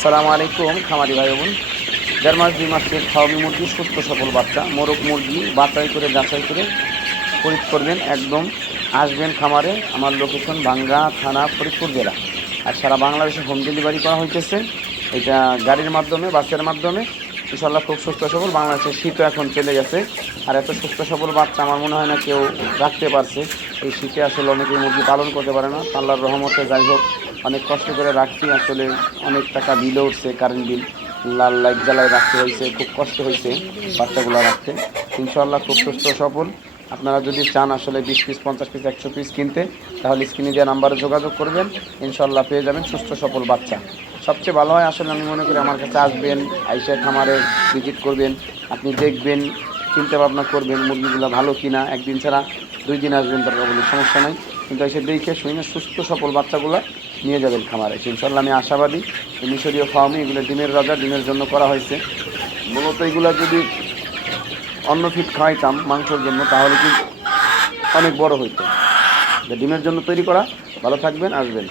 আসসালামু আলাইকুম খামারি ভাই বোন। 1.5 মাস 2 মাসের ফার্মি মুরগি সুস্থ সবল বাচ্চা মোরগ মুরগি বাছাই করে যাচাই করে খরিদ করবেন। একদম আসবেন খামারে। আমার লোকেশন ভাঙ্গা থানা, ফরিদপুর জেলা। আর সারা বাংলাদেশে হোম ডেলিভারি করা হইতেছে। এটা গাড়ির মাধ্যমে, বাসের মাধ্যমে। ইনশাল্লাহ খুব সুস্থ সবল। বাংলাদেশের শীতও এখন চলে গেছে। আর এত সুস্থ সবল বাচ্চা আমার মনে হয় না কেউ রাখতে পারছে। এই শীতে আসলে অনেকেই মুরগি পালন করতে পারে না। আল্লাহর রহমতে যাই হোক, অনেক কষ্ট করে রাখছি। আসলে অনেক টাকা বিলও উঠছে, কারেন্ট বিল, লাল লাইট জ্বালায় রাখতে হয়েছে, খুব কষ্ট হয়েছে বাচ্চাগুলো রাখতে। ইনশাল্লাহ খুব সুস্থ সবল। আপনারা যদি চান আসলে 20 পিস, 50 পিস, 100 পিস কিনতে, তাহলে স্ক্রিনে দেওয়া নাম্বারে যোগাযোগ করবেন। ইনশাল্লাহ পেয়ে যাবেন সুস্থ সফল বাচ্চা। সবচেয়ে ভালো হয় আসলে আমি মনে করি আমার কাছে আসবেন, আইসা খামারে ভিজিট করবেন, আপনি দেখবেন, চিন্তা ভাবনা করবেন মুরগিগুলো ভালো কিনা। একদিন ছাড়া 2 দিন আসবেন, দরকার বলে সমস্যা নাই, কিন্তু এসে দেখে শুনে সুস্থ সফল বাচ্চাগুলো নিয়ে যাবেন খামারে। ইনশাল্লাহ আমি আশাবাদী। মিশরীয় ফার্মে এগুলো ডিমের রাজা, ডিমের জন্য করা হয়েছে। মূলত এগুলো যদি অন্য ফিড খাওয়াইতাম মাংসের জন্য, তাহলে কিন্তু অনেক বড় হইতো। ডিমের জন্য তৈরি করা। ভালো থাকবেন, আসবেন।